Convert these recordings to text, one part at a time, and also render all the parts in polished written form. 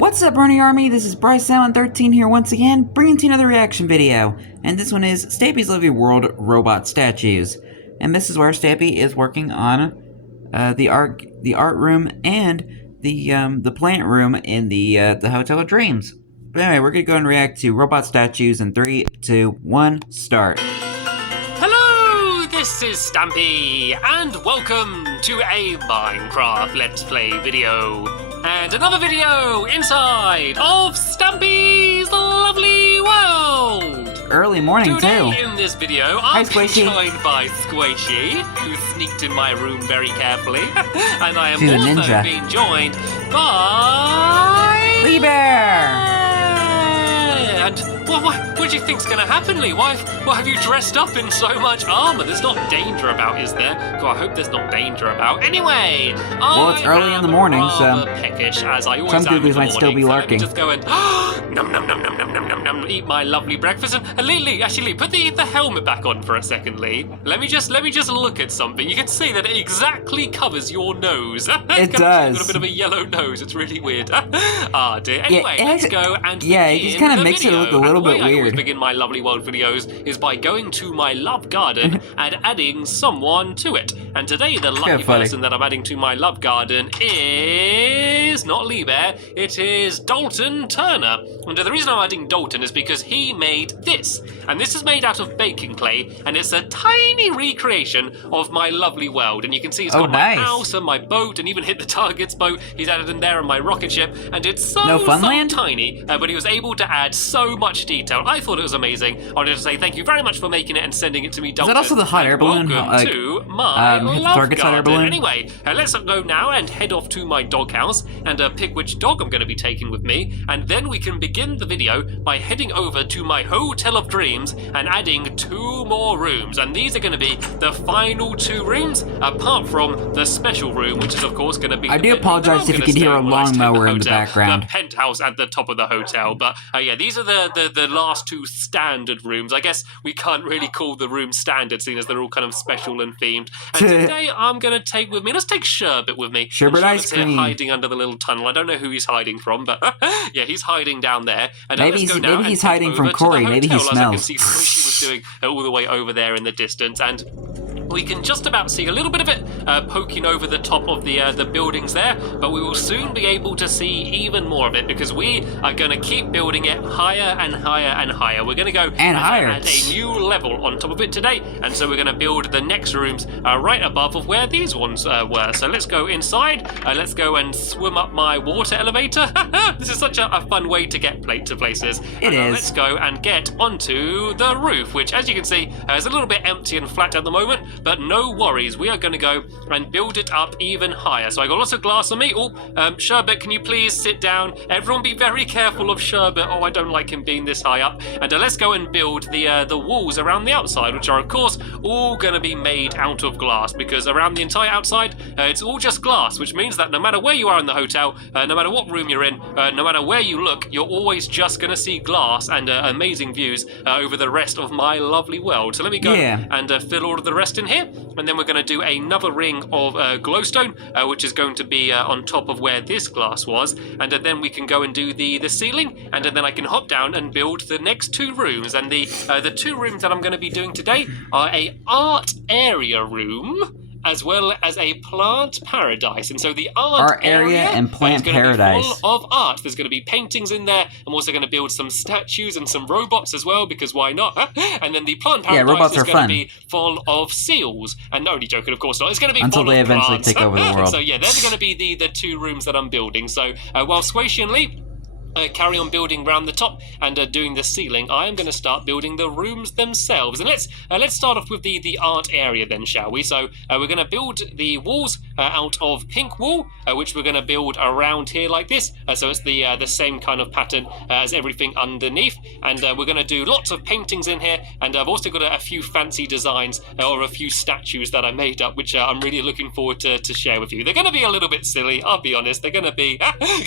What's up, Bernie Army? This is BryceAllen13 here once again, bringing to you another reaction video. And this one is Stampy's Living World Robot Statues. And this is where Stampy is working on the art room and the plant room in the Hotel of Dreams. But anyway, we're gonna go and react to robot statues in 3, 2, 1, start. Hello, this is Stampy, and welcome to a Minecraft Let's Play video. And another video inside of Stampy's lovely world. Early morning, Today, too. in this video, Hi, I'm Squishy. joined by Squishy, who sneaked in my room very carefully. And I am She's a also ninja. being joined by... Lee Bear! And what do you think's going to happen, Lee? Why have you dressed up in so much armor? There's not danger about, is there? God, I hope there's not danger about. Anyway, well, it's early in the morning, so peckish, as I always some am in googlies the might still be morning, so let me lurking. just go and nom nom nom nom nom nom nom nom, eat my lovely breakfast. And Lee, actually, put the helmet back on for a second, Lee. Let me just look at something. You can see that it exactly covers your nose. It does. You've got a bit of a yellow nose. It's really weird. Ah, dear. Anyway, Yeah, let's go and it just kind of makes it look a little bit I always weird. begin my lovely world videos is by going to my love garden and adding someone to it. And today the lucky person that I'm adding to my love garden is not Lee Bear, it is Dalton Turner. And the reason I'm adding Dalton is because he made this. And this is made out of baking clay, and it's a tiny recreation of my lovely world. And you can see it's got my house and my boat, and even hit the target's boat. He's added in there and my rocket ship, and it's so tiny, but he was able to add so much detail. I thought it was amazing. I wanted to say thank you very much for making it and sending it to me, Dalton. Is that also the hot air balloon? Welcome to my love target's hot air balloon? Anyway, let's go now and head off to my doghouse and pick which dog I'm going to be taking with me, and then we can begin the video by heading over to my Hotel of Dreams and adding 2 more rooms. And these are going to be the final 2 rooms, apart from the special room, which is of course going to be... I do apologize if you can hear a lawnmower in the background. The penthouse at the top of the hotel. But yeah, these are the last 2 standard rooms. I guess we can't really call the rooms standard, seeing as they're all kind of special and themed. And today I'm going to take with me, let's take Sherbet with me. Sherbet ice cream. Hiding under the little tunnel. I don't know who he's hiding from, but yeah, he's hiding down there. And maybe he's hiding from Corey. Maybe he smells. As I can see Squishy was doing all the way over there in the distance, and we can just about see a little bit of it poking over the top of the buildings there, but we will soon be able to see even more of it because we are going to keep building it higher and higher and higher. We're going to go and higher at a new level on top of it today, and so we're going to build the next rooms right above of where these ones were. So let's go inside. Let's go and swim up my water elevator. This is such a fun way to get to places. It is. Let's go and get onto the roof, which, as you can see, is a little bit empty and flat at the moment. But no worries, we are going to go and build it up even higher. So I got lots of glass on me. Oh, Sherbet, can you please sit down? Everyone be very careful of Sherbet. Oh, I don't like him being this high up. And let's go and build the walls around the outside, which are, of course, all going to be made out of glass, because around the entire outside, it's all just glass, which means that no matter where you are in the hotel, no matter what room you're in, no matter where you look, you're always just going to see glass and amazing views over the rest of my lovely world. So let me go and fill all of the rest in here. And then we're going to do another ring of glowstone, which is going to be on top of where this glass was. And then we can go and do the ceiling, and then I can hop down and build the next 2 rooms. And the 2 rooms that I'm going to be doing today are a art area room, as well as a plant paradise. And so the art area and plant paradise is full of art. There's going to be paintings in there. I'm also going to build some statues and some robots as well, because why not? And then the plant paradise is going to be full of seals. And no, only joking, of course not. It's going to be until full they of eventually plants. take over the world. So yeah, they're going to be the 2 rooms that I'm building. So while Squishy and Lee carry on building round the top and doing the ceiling, I am going to start building the rooms themselves. And let's start off with the art area then, shall we? So we're going to build the walls out of pink wool, which we're going to build around here like this. So it's the same kind of pattern as everything underneath. And we're going to do lots of paintings in here. And I've also got a few fancy designs or a few statues that I made up, which I'm really looking forward to share with you. They're going to be a little bit silly, I'll be honest. They're going to be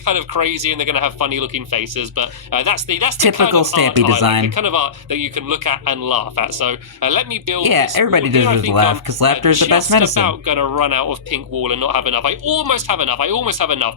kind of crazy, and they're going to have funny looking looking faces, but that's the typical kind of Stampy art design. the kind of art that you can look at and laugh at. So let me build. Yeah, this everybody wall here. deserves to laugh because laughter is the best medicine. I'm about gonna run out of pink wall and not have enough. I almost have enough.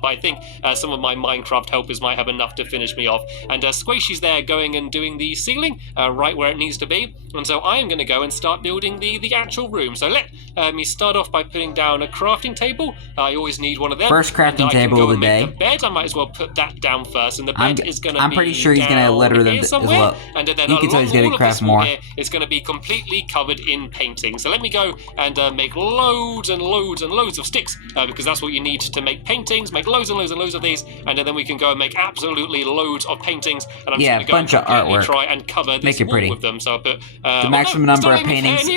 But I think some of my Minecraft helpers might have enough to finish me off. And Squishy's there going and doing the ceiling right where it needs to be. And so I am going to go and start building the actual room. So let me start off by putting down a crafting table. I always need one of them. First crafting table of the day. The bed, I might as well put that down first. And the bed is going to be I'm pretty sure he's going to litter them as well. And then you can tell he's going to craft more. It's going to be completely covered in painting. So let me go and make loads and loads and loads of sticks because that's what you need to make paintings. Make loads and loads and loads of these, and then we can go and make absolutely loads of paintings. And I'm just going to go and try and cover this wall with them. So I'll put the maximum number of paintings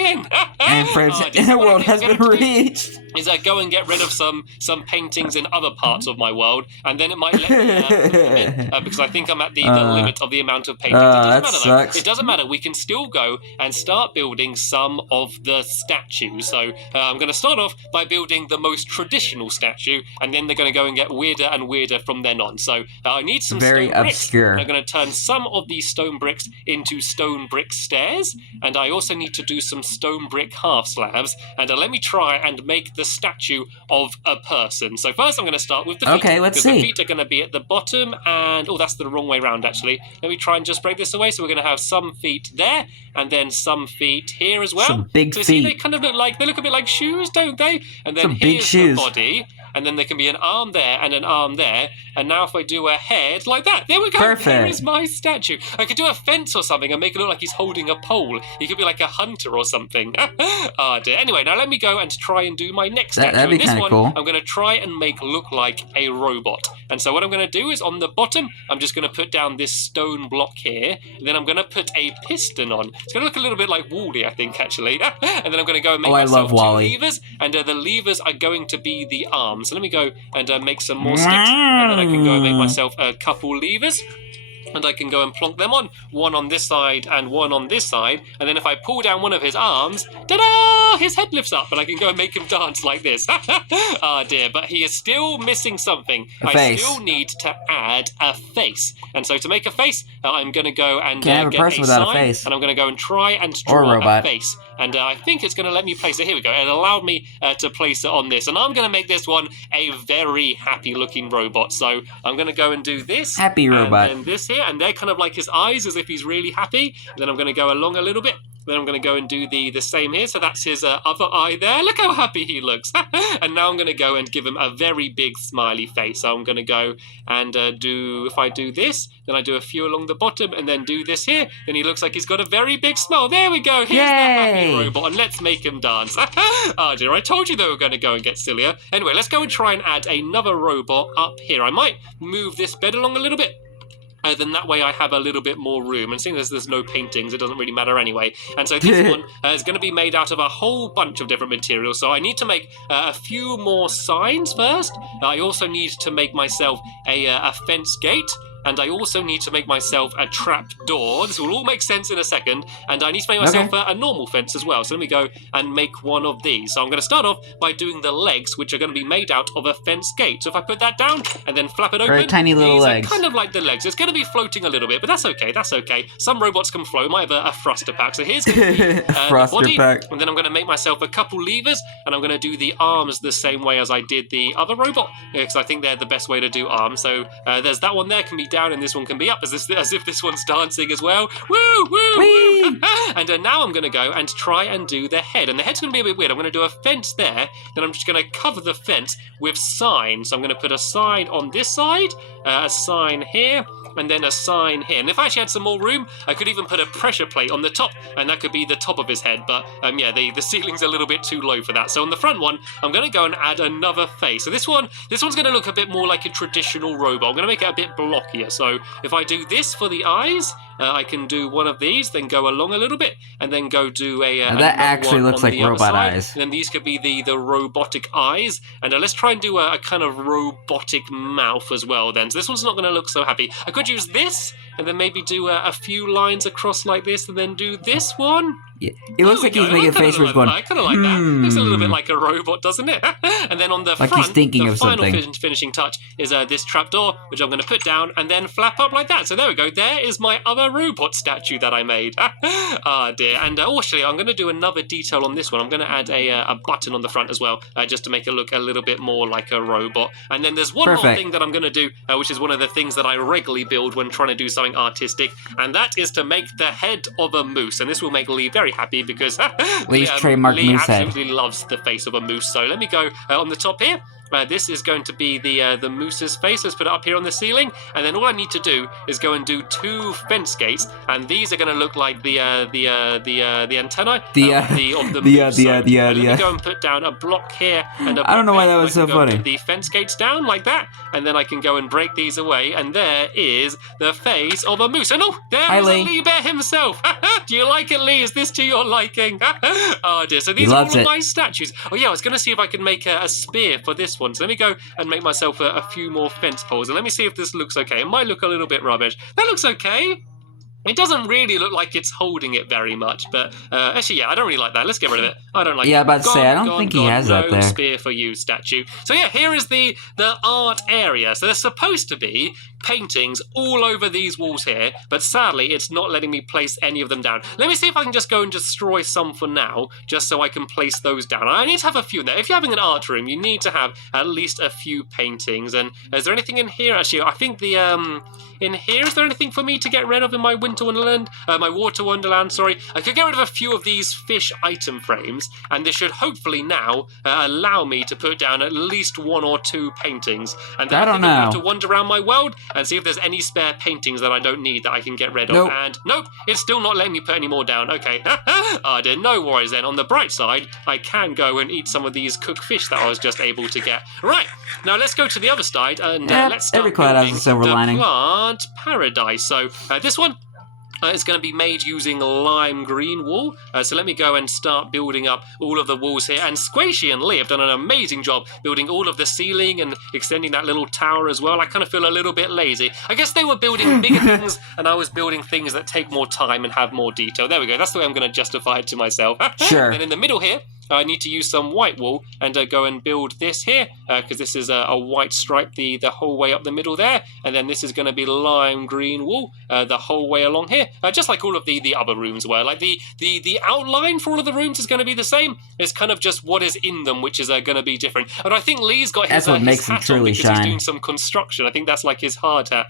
and frames in the world has been reached. Is go and get rid of some paintings in other parts of my world, and then it might let me in, because I think I'm at the limit of the amount of paintings. It doesn't matter. We can still go and start building some of the statues. So I'm going to start off by building the most traditional statue, and then they're going to go and get weirder and weirder from then on. So I need some very stone obscure. bricks. I'm going to turn some of these stone bricks into stone brick stairs, and I also need to do some stone brick half slabs. And let me try and make the statue of a person. So first I'm going to start with the feet. Okay, let's see. The feet are going to be at the bottom, and that's the wrong way around actually. Let me try and just break this away. So we're going to have some feet there, and then some feet here as well. Some big feet. See, they kind of look a bit like shoes, don't they? And then here's the body. And then there can be an arm there and an arm there. And now if I do a head like that, there we go. Perfect. There is my statue. I could do a fence or something and make it look like he's holding a pole. He could be like a hunter or something. Oh dear. Anyway, now let me go and try and do my next statue. That'd be kind of cool. I'm going to try and make look like a robot. And so what I'm going to do is on the bottom, I'm just going to put down this stone block here. And then I'm going to put a piston on. It's going to look a little bit like Wall-E, I think, actually. And then I'm going to go and make myself two levers. And the levers are going to be the arms. So let me go and make some more sticks, and then I can go and make myself a couple levers. And I can go and plonk them on, one on this side and one on this side. And then if I pull down one of his arms, ta-da! His head lifts up, and I can go and make him dance like this. Ah dear, but he is still missing something. I still need to add a face. And so to make a face, I'm going to go and get a sign, and I'm going to go and try and draw a face. And I think it's going to let me place it. Here we go. It allowed me to place it on this. And I'm going to make this one a very happy-looking robot. So I'm going to go and do this. Happy robot. And then this here. And they're kind of like his eyes, as if he's really happy. And then I'm going to go along a little bit. Then I'm going to go and do the same here. So that's his other eye there. Look how happy he looks. And now I'm going to go and give him a very big smiley face. So I'm going to go and if I do this, then I do a few along the bottom and then do this here. Then he looks like he's got a very big smile. There we go. Here's the happy robot. And let's make him dance. Oh dear, I told you they were going to go and get sillier. Anyway, let's go and try and add another robot up here. I might move this bed along a little bit. Then that way I have a little bit more room. And seeing as there's no paintings, it doesn't really matter anyway. And so this one is going to be made out of a whole bunch of different materials. So I need to make a few more signs first. I also need to make myself a fence gate. And I also need to make myself a trap door. This will all make sense in a second. And I need to make myself a normal fence as well. So let me go and make one of these. So I'm going to start off by doing the legs, which are going to be made out of a fence gate. So if I put that down and then flap it open, very tiny little legs. Kind of like the legs. It's going to be floating a little bit, but that's okay. That's okay. Some robots can float. I might have a thruster pack. So here's going to be the body. Pack. And then I'm going to make myself a couple levers, and I'm going to do the arms the same way as I did the other robot, because I think they're the best way to do arms. So there's that one there can be down, and this one can be up, as if this one's dancing as well. Woo, woo, woo. And now I'm going to go and try and do the head. And the head's going to be a bit weird. I'm going to do a fence there, then I'm just going to cover the fence with signs. So I'm going to put a sign on this side, a sign here, and then a sign here. And if I actually had some more room, I could even put a pressure plate on the top, and that could be the top of his head. But yeah, the ceiling's a little bit too low for that. So on the front one, I'm going to go and add another face. So this one's going to look a bit more like a traditional robot. I'm going to make it a bit blockier. So if I do this for the eyes, I can do one of these, then go along a little bit, and then go do a that actually looks like robot eyes. And then these could be the robotic eyes. And let's try and do a kind of robotic mouth as well then. So this one's not going to look so happy. I could use this, and then maybe do a few lines across like this, and then do this one. It looks like he's making a face where he's going, I kind of like that. Looks a little bit like a robot, doesn't it? And then on the like front, he's thinking the of final something. finishing touch is this trapdoor, which I'm going to put down and then flap up like that. So there we go. There is my other robot statue that I made. Ah, dear. And actually, I'm going to do another detail on this one. I'm going to add a button on the front as well, just to make it look a little bit more like a robot. And then there's one more thing that I'm going to do, which is one of the things that I regularly build when trying to do something artistic, and that is to make the head of a moose. And this will make Lee very happy because Lee's trademark Lee moose head. absolutely loves the face of a moose. So let me go on the top here. This is going to be the moose's face. Let's put it up here on the ceiling, and then all I need to do is go and do 2 fence gates, and these are going to look like the antennae of the moose. Let me go and put down a block here and a block I don't know why there. that was I can so go funny. Put the fence gates down like that, and then I can go and break these away, and there is the face of a moose. And there is Lee Bear himself. Do you like it, Lee? Is this to your liking? Oh dear. So these are all of my statues. Oh yeah, I was going to see if I could make a spear for this one. So let me go and make myself a few more fence poles, and let me see if this looks okay. It might look a little bit rubbish. That looks okay. It doesn't really look like it's holding it very much, but actually, yeah, I don't really like that. Let's get rid of it. I don't like it. Yeah, about to say, I don't think he has that there. No spear for you, statue. So yeah, here is the art area. So there's supposed to be paintings all over these walls here, but sadly, it's not letting me place any of them down. Let me see if I can just go and destroy some for now, just so I can place those down. I need to have a few in there. If you're having an art room, you need to have at least a few paintings. And is there anything in here? Actually, I think in here, is there anything for me to get rid of in my Winter Wonderland? My Water Wonderland, sorry. I could get rid of a few of these fish item frames, and this should hopefully now allow me to put down at least 1 or 2 paintings. And then I think I'll have to wander around my world and see if there's any spare paintings that I don't need that I can get rid of. Nope. And nope, it's still not letting me put any more down. Okay, oh dear, no worries then. On the bright side, I can go and eat some of these cooked fish that I was just able to get. Right, now let's go to the other side and let's start every cloud has a silver lining. Plant Paradise. So this one, it's going to be made using lime green wool. So let me go and start building up all of the walls here. And Squishy and Lee have done an amazing job building all of the ceiling and extending that little tower as well. I kind of feel a little bit lazy. I guess they were building bigger things and I was building things that take more time and have more detail. There we go. That's the way I'm going to justify it to myself. Sure. And in the middle here, I need to use some white wool and go and build this here because this is a white stripe the whole way up the middle there, and then this is going to be lime green wool the whole way along here, just like all of the other rooms were. Like the outline for all of the rooms is going to be the same. It's kind of just what is in them which is going to be different. And I think Lee's got his, his hat on because he's doing some construction. I think that's like his hard hat.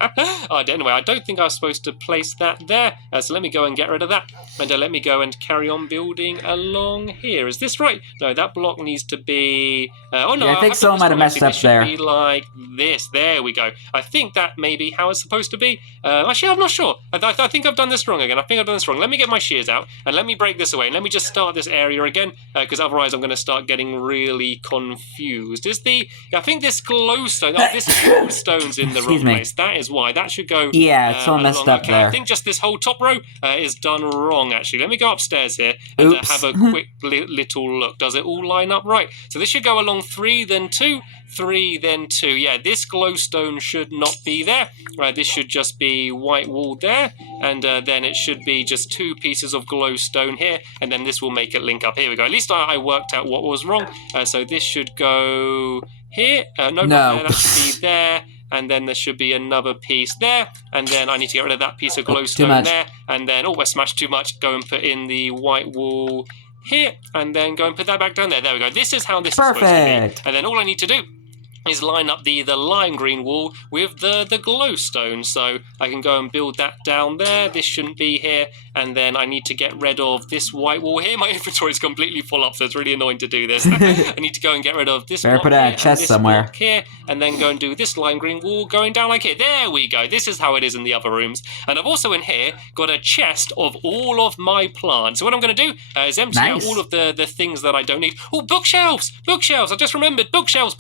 Anyway, I don't think I was supposed to place that there, so let me go and get rid of that, and let me go and carry on building along here. Is this right? No, that block needs to be... oh no, yeah, I think someone might have messed up there. It should be like this. There we go. I think that may be how it's supposed to be. Actually, I'm not sure. I think I've done this wrong again. I think I've done this wrong. Let me get my shears out and let me break this away. And let me just start this area again, because otherwise I'm going to start getting really confused. I think this glowstone... Oh, this glowstone's in the wrong place. That is why. That should go... Yeah, it's all messed up there. I think just this whole top row is done wrong, actually. Let me go upstairs here and have a quick little look. Does it all line up right? So this should go along 3, then 2, 3, then 2. Yeah, this glowstone should not be there. This should just be white wool there, and then it should be just 2 pieces of glowstone here, and then this will make it link up. Here we go. At least I worked out what was wrong. So this should go here. No. That should be there. And then there should be another piece there, and then I need to get rid of that piece of glowstone there, and then, I smashed too much, go and put in the white wool here, and then go and put that back down there. There we go. This is how this is supposed to be. And then all I need to do is line up the lime green wool with the glowstone. So I can go and build that down there. This shouldn't be here. And then I need to get rid of this white wool here. My inventory is completely full up, so it's really annoying to do this. I need to go and get rid of this block put here, a chest somewhere here, and then go and do this lime green wool going down like here. There we go. This is how it is in the other rooms. And I've also in here got a chest of all of my plants. So what I'm going to do is empty out all of the things that I don't need. Oh, bookshelves! Bookshelves! I just remembered. Bookshelves.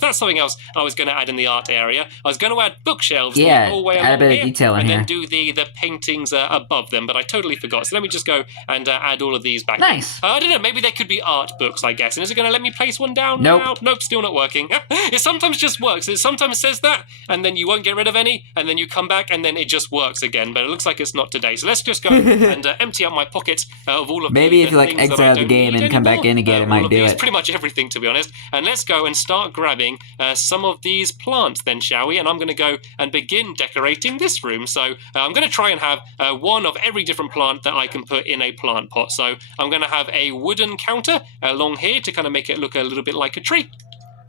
That's something else I was going to add in the art area. I was going to add bookshelves the whole way add a along bit here, of detail in and here. then do the paintings above them, but I totally forgot. So let me just go and add all of these back Nice. in. I don't know, maybe they could be art books, I guess. And is it going to let me place one down Nope. now? Nope, still not working. It sometimes just works. It sometimes says that, and then you won't get rid of any, and then you come back, and then it just works again. But it looks like it's not today. So let's just go and empty out my pockets of all of Maybe if you like things exit that I out of the don't game need and come back anymore. in again, it All might of do these, it. pretty much everything, to be honest. And let's go and start grabbing some of these plants then, shall we? And I'm going to go and begin decorating this room. So I'm going to try and have one of every different plant that I can put in a plant pot. So I'm going to have a wooden counter along here to kind of make it look a little bit like a tree.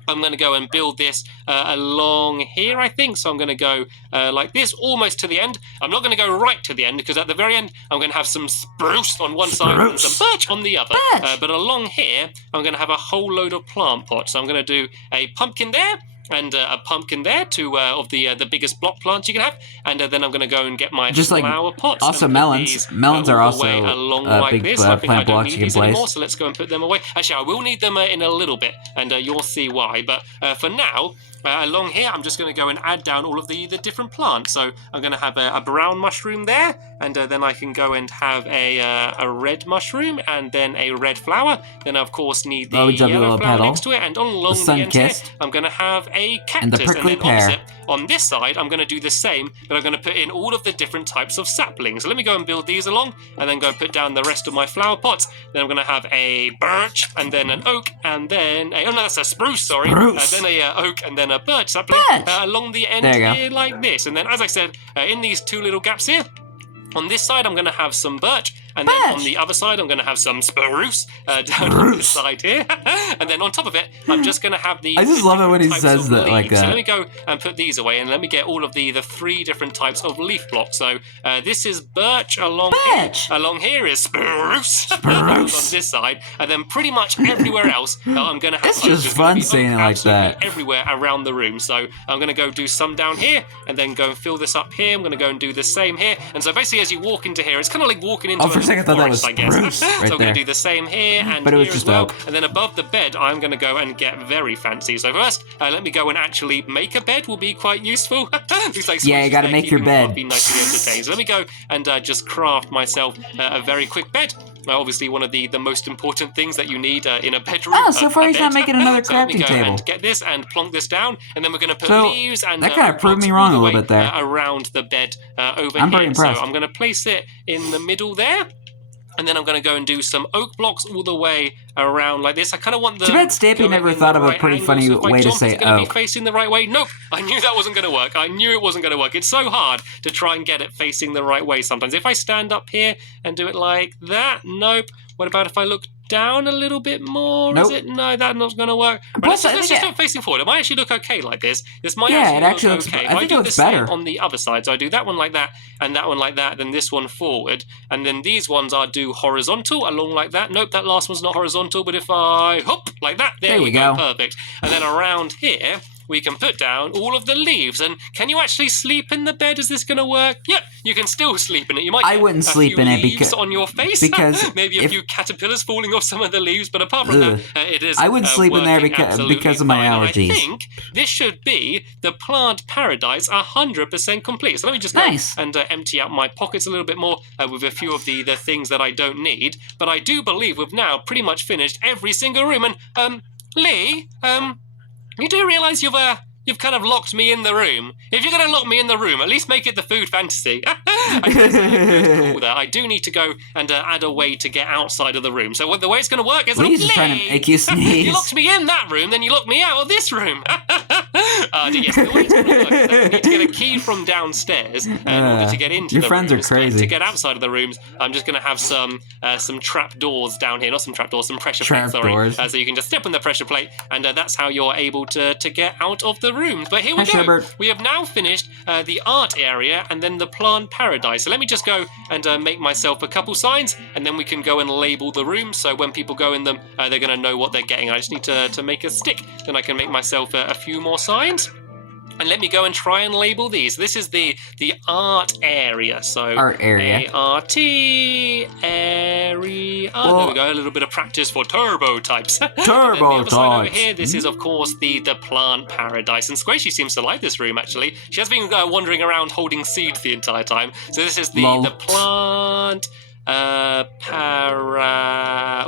I'm going to go and build this along here, I think. So I'm going to go like this, almost to the end. I'm not going to go right to the end, because at the very end, I'm going to have some spruce on one side and some birch on the other. But along here, I'm going to have a whole load of plant pots. So I'm going to do a pumpkin there, and a pumpkin there, two of the biggest block plants you can have, and then I'm going to go and get my flower pots. Also and melons. Melons are also along like big this. I think I plant don't blocks need you can these place. anymore, so let's go and put them away. Actually, I will need them in a little bit, and you'll see why. But for now, along here, I'm just going to go and add down all of the different plants. So I'm going to have a brown mushroom there, and then I can go and have a red mushroom, and then a red flower. Then I, of course, need the yellow flower next to it, and along the end here, I'm going to have a cactus. And the prickly pear. Opposite, on this side, I'm going to do the same, but I'm going to put in all of the different types of saplings. So let me go and build these along, and then go and put down the rest of my flower pots. Then I'm going to have a birch, and then an oak, and then oh no, that's a spruce, sorry. Then a oak, and then a birch sapling along the end here like this. And then, as I said, in these two little gaps here, on this side, I'm going to have some birch, and then on the other side, I'm going to have some spruce down on this side here. And then on top of it, I'm just going to have the. I just love it when he says that like that. So let me go and put these away, and let me get all of the three different types of leaf blocks. So this is birch along here. Along here is spruce. On this side, and then pretty much everywhere else, I'm going to have. It's just fun saying it like that. Everywhere around the room. So I'm going to go do some down here, and then go and fill this up here. I'm going to go and do the same here. And so basically, as you walk into here, it's kind of like walking into for a second I thought that was spruce so I'm going to do the same here and but it was here just as well. oak. And then above the bed, I'm going to go and get very fancy. So first, let me go and actually make a bed. Will be quite useful. Looks like you got to make your bed. Be nicely entertained. So let me go and just craft myself a very quick bed. Obviously, one of the most important things that you need in a bedroom. Oh, so far he's not making another so let me crafting go table. And get this and plonk this down, and then we're going to put leaves and that kind of proved me wrong a little bit there. Around the bed over I'm here. pretty impressed. So I'm going to place it in the middle there. And then I'm going to go and do some oak blocks all the way around like this. I kind of want the. Too bad Stampy never thought of a pretty funny way to say oak. Is it going to oak. be facing the right way? Nope. I knew that wasn't going to work. I knew it wasn't going to work. It's so hard to try and get it facing the right way sometimes. If I stand up here and do it like that, nope. What about if I look down a little bit more? Nope. Is it? No, that's not going to work. Right, let's just do it facing forward. It might actually look okay like this. This might actually look okay. I think it looks better on the other side. So I do that one like that, and that one like that, then this one forward, and then these ones I do horizontal along like that. Nope, that last one's not horizontal, but if I hop like that, there we go. Perfect. And then around here, we can put down all of the leaves. And can you actually sleep in the bed? Is this going to work? Yep, you can still sleep in it. You might get I wouldn't sleep in it because on your face, maybe a few caterpillars falling off some of the leaves, but apart from that, it is. I wouldn't sleep in there because of my allergies. And I think this should be the plant paradise 100% complete. So let me just go and empty out my pockets a little bit more with a few of the things that I don't need. But I do believe we've now pretty much finished every single room. And Lee, you do realise you've kind of locked me in the room. If you're going to lock me in the room, at least make it the food fantasy. I do need to go and add a way to get outside of the room. So the way it's going to work is Lee's trying to make you sneeze. You locked me in that room, then you locked me out of this room. Yes, the way it's going to work is that you need to get a key from downstairs in order to get into the rooms. Your friends are crazy. To get outside of the rooms, I'm just going to have some trap doors down here. Not some trap doors, some pressure plates, sorry. So you can just step on the pressure plate, and that's how you're able to get out of the rooms. But here we go. Sherbert. We have now finished the art area and then the plant paradise. So let me just go and make myself a couple signs, and then we can go and label the rooms. So when people go in them, they're going to know what they're getting. I just need to make a stick. Then I can make myself a few more signs. And let me go and try and label these. This is the art area. So Art area. A-R-T area. Well, there we go. A little bit of practice for turbo types. Turbo over types. here, this is of course the plant paradise. And Squishy seems to like this room actually. She has been wandering around holding seeds the entire time. So this is the plant. Oh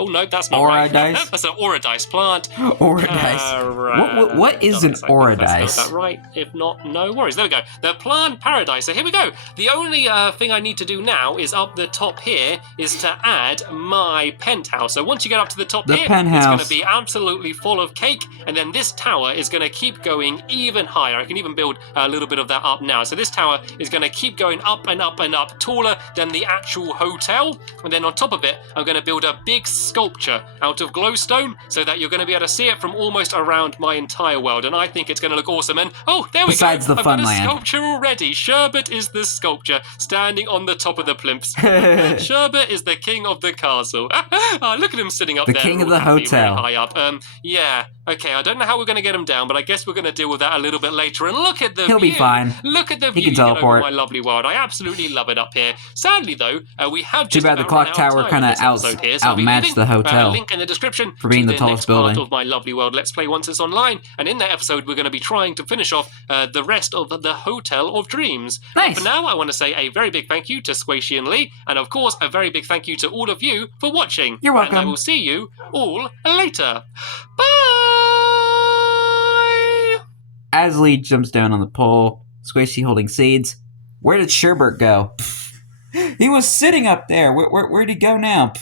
no, that's not Oradice. right. That's an Oradice plant. Oradice. What is an Oradice? That right? If not, no worries. There we go. The plant paradise. So here we go. The only thing I need to do now is up the top here is to add my penthouse. So once you get up to the top here, it's going to be absolutely full of cake, and then this tower is going to keep going even higher. I can even build a little bit of that up now. So this tower is going to keep going up and up and up, taller than the actual hotel. And then on top of it, I'm going to build a big sculpture out of glowstone so that you're going to be able to see it from almost around my entire world. And I think it's going to look awesome. And oh, there we go. Besides the fun land. I've got a sculpture already. Sherbet is the sculpture standing on the top of the plimps. Sherbet is the king of the castle. Oh, look at him sitting up there. The king of the hotel. High up. Yeah. Okay, I don't know how we're going to get him down, but I guess we're going to deal with that a little bit later. And look at the view. He'll be fine. Look at the view. He can teleport. Over my lovely world. I absolutely love it up here. Sadly, though, we have just too bad the clock tower kind of outmatched the hotel link in the description for being the tallest building. Part of my lovely world Let's Play once it's online. And in that episode, we're going to be trying to finish off the rest of the Hotel of Dreams. Nice. For now, I want to say a very big thank you to Squishy and Lee, and of course, a very big thank you to all of you for watching. You're welcome. And I will see you all later. Bye! As Lee jumps down on the pole, Squishy holding seeds. Where did Sherbert go? He was sitting up there. Where'd he go now?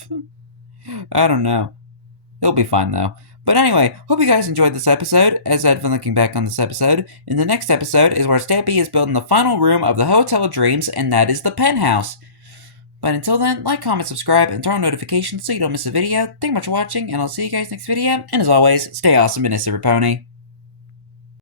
I don't know. He'll be fine, though. But anyway, hope you guys enjoyed this episode, as I've been looking back on this episode. In the next episode is where Stampy is building the final room of the Hotel of Dreams, and that is the penthouse. But until then, like, comment, subscribe, and turn on notifications so you don't miss a video. Thank you much for watching, and I'll see you guys next video. And as always, stay awesome and Pony.